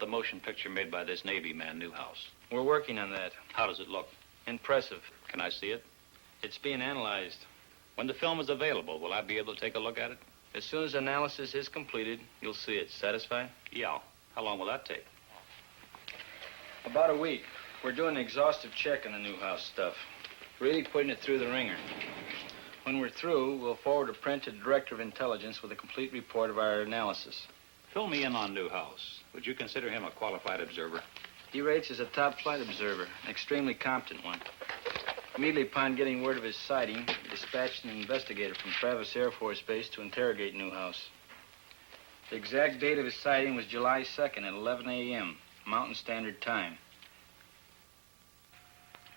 about the motion picture made by this Navy man, Newhouse? We're working on that. How does it look? Impressive. Can I see it? It's being analyzed. When the film is available, will I be able to take a look at it? As soon as analysis is completed, you'll see it. Satisfied? Yeah. How long will that take? About a week. We're doing an exhaustive check on the Newhouse stuff. Really putting it through the ringer. When we're through, we'll forward a print to the Director of Intelligence with a complete report of our analysis. Fill me in on Newhouse. Would you consider him a qualified observer? He rates as a top flight observer, an extremely competent one. Immediately upon getting word of his sighting, he dispatched an investigator from Travis Air Force Base to interrogate Newhouse. The exact date of his sighting was July 2nd at 11 a.m., Mountain Standard Time.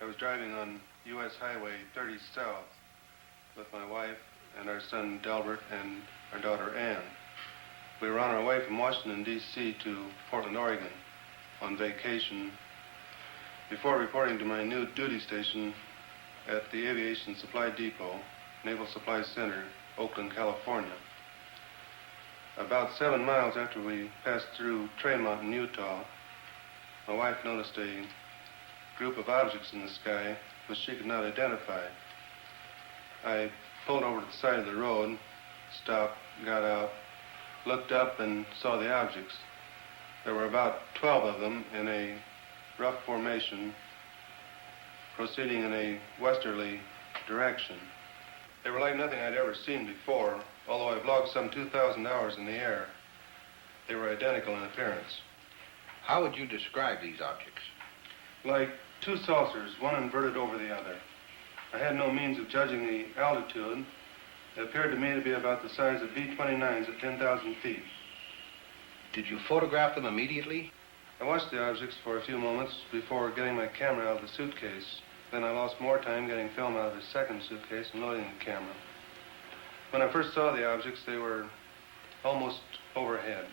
I was driving on U.S. Highway 30 South with my wife and our son Delbert and our daughter Ann. We were on our way from Washington, D.C. to Portland, Oregon on vacation before reporting to my new duty station at the Aviation Supply Depot, Naval Supply Center, Oakland, California. About 7 miles after we passed through Tremonton, Utah, my wife noticed a group of objects in the sky which she could not identify. I pulled over to the side of the road, stopped, got out, looked up and saw the objects. There were about 12 of them in a rough formation proceeding in a westerly direction. They were like nothing I'd ever seen before, although I've logged some 2,000 hours in the air. They were identical in appearance. How would you describe these objects? Like two saucers, one inverted over the other. I had no means of judging the altitude. It appeared to me to be about the size of B-29s at 10,000 feet. Did you photograph them immediately? I watched the objects for a few moments before getting my camera out of the suitcase. Then I lost more time getting film out of the second suitcase and loading the camera. When I first saw the objects, they were almost overhead.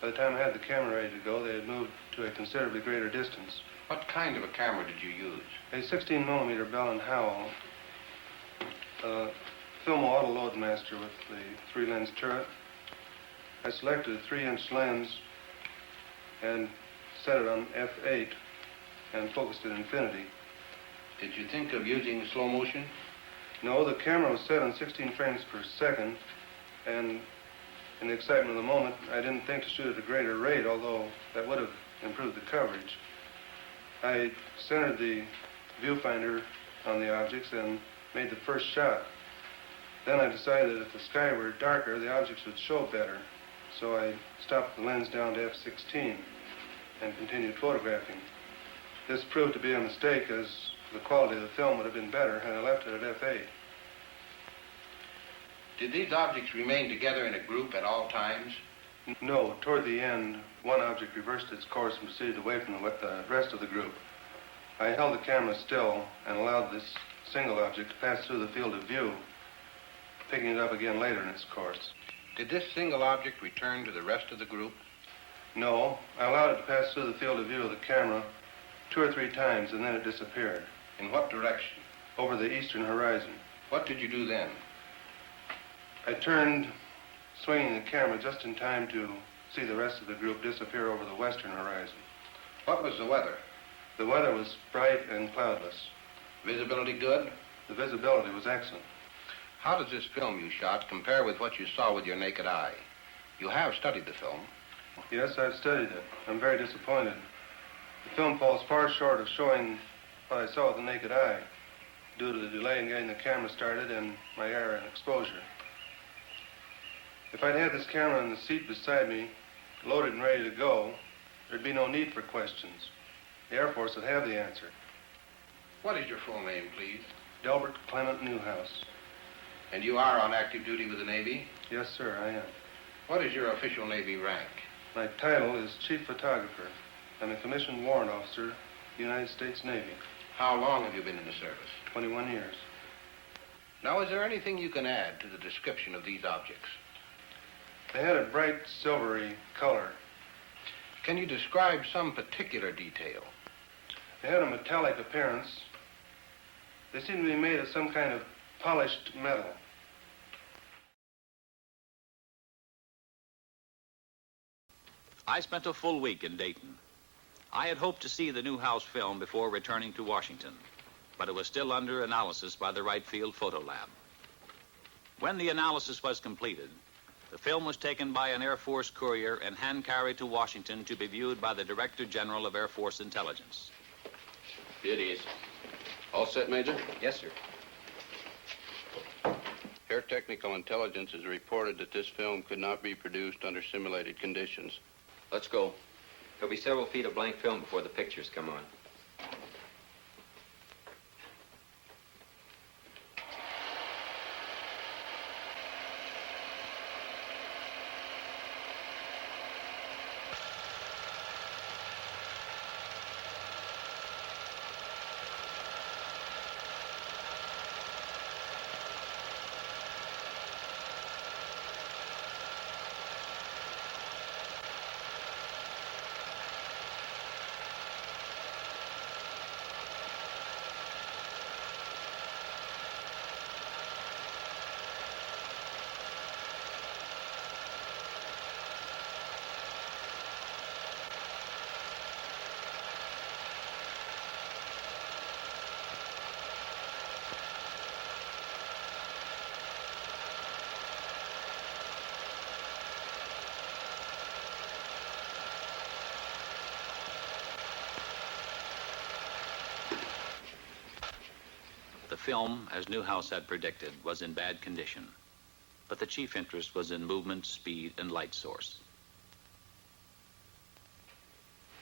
By the time I had the camera ready to go, they had moved to a considerably greater distance. What kind of a camera did you use? A 16-millimeter Bell & Howell, Filmo Auto Loadmaster with the 3-lens turret. I selected a 3-inch lens and set it on f8 and focused at infinity. Did you think of using slow motion? No, the camera was set on 16 frames per second, and in the excitement of the moment, I didn't think to shoot at a greater rate, although that would have improved the coverage. I centered the viewfinder on the objects and made the first shot. Then I decided that if the sky were darker, the objects would show better. So I stopped the lens down to f16 and continued photographing. This proved to be a mistake, as the quality of the film would have been better had I left it at f8. Did these objects remain together in a group at all times? No. Toward the end, one object reversed its course and proceeded away from the rest of the group. I held the camera still and allowed this single object to pass through the field of view, picking it up again later in its course. Did this single object return to the rest of the group? No. I allowed it to pass through the field of view of the camera 2 or 3 times, and then it disappeared. In what direction? Over the eastern horizon. What did you do then? I turned, swinging the camera just in time to see the rest of the group disappear over the western horizon. What was the weather? The weather was bright and cloudless. Visibility good? The visibility was excellent. How does this film you shot compare with what you saw with your naked eye? You have studied the film. Yes, I've studied it. I'm very disappointed. The film falls far short of showing what I saw with the naked eye, due to the delay in getting the camera started and my error in exposure. If I'd had this camera in the seat beside me, loaded and ready to go, there'd be no need for questions. The Air Force would have the answer. What is your full name, please? Delbert Newhouse. And you are on active duty with the Navy? Yes, sir, I am. What is your official Navy rank? My title is Chief Photographer. I'm a commissioned warrant officer, United States Navy. How long have you been in the service? 21 years. Now, is there anything you can add to the description of these objects? They had a bright silvery color. Can you describe some particular detail? They had a metallic appearance. They seemed to be made of some kind of polished metal. I spent a full week in Dayton. I had hoped to see the Newhouse film before returning to Washington, but it was still under analysis by the Wright Field Photo Lab. When the analysis was completed, the film was taken by an Air Force courier and hand-carried to Washington to be viewed by the Director General of Air Force Intelligence. It is. All set, Major? Yes, sir. Air Technical Intelligence has reported that this film could not be produced under simulated conditions. Let's go. There'll be several feet of blank film before the pictures come on. The film, as Newhouse had predicted, was in bad condition, but the chief interest was in movement, speed, and light source.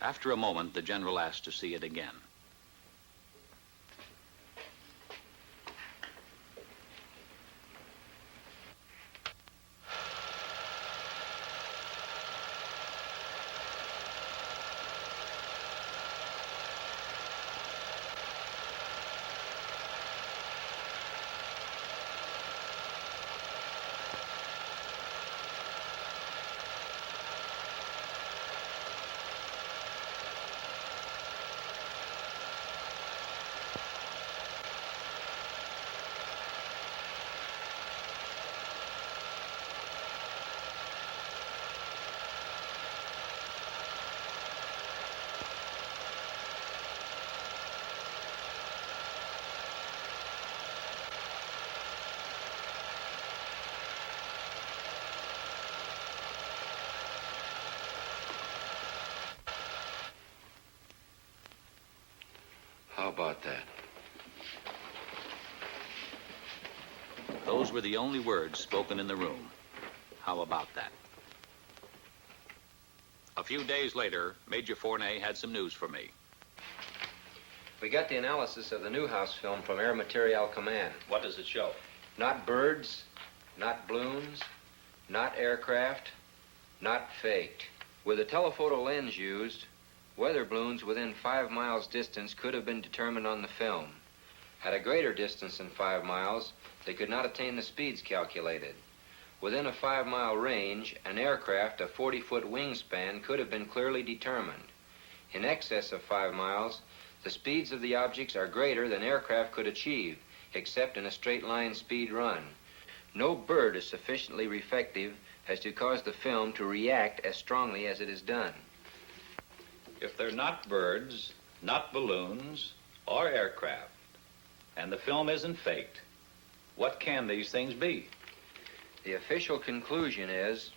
After a moment, the general asked to see it again. How about that? Those were the only words spoken in the room. How about that? A few days later, Major Fournet had some news for me. We got the analysis of the Newhouse film from Air Materiel Command. What does it show? Not birds, not balloons, not aircraft, not faked. With the telephoto lens used, weather balloons within 5 miles distance could have been determined on the film. At a greater distance than 5 miles, they could not attain the speeds calculated. Within a 5-mile range, an aircraft of 40-foot wingspan could have been clearly determined. In excess of 5 miles, the speeds of the objects are greater than aircraft could achieve, except in a straight-line speed run. No bird is sufficiently reflective as to cause the film to react as strongly as it is done. If they're not birds, not balloons, or aircraft, and the film isn't faked, what can these things be? The official conclusion is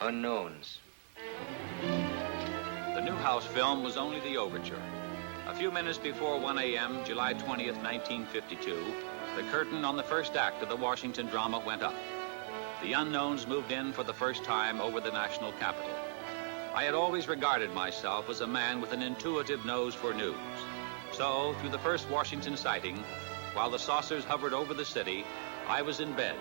unknowns. The Newhouse film was only the overture. A few minutes before 1 a.m., July 20th, 1952, the curtain on the first act of the Washington drama went up. The unknowns moved in for the first time over the national capital. I had always regarded myself as a man with an intuitive nose for news. So, through the first Washington sighting, while the saucers hovered over the city, I was in bed,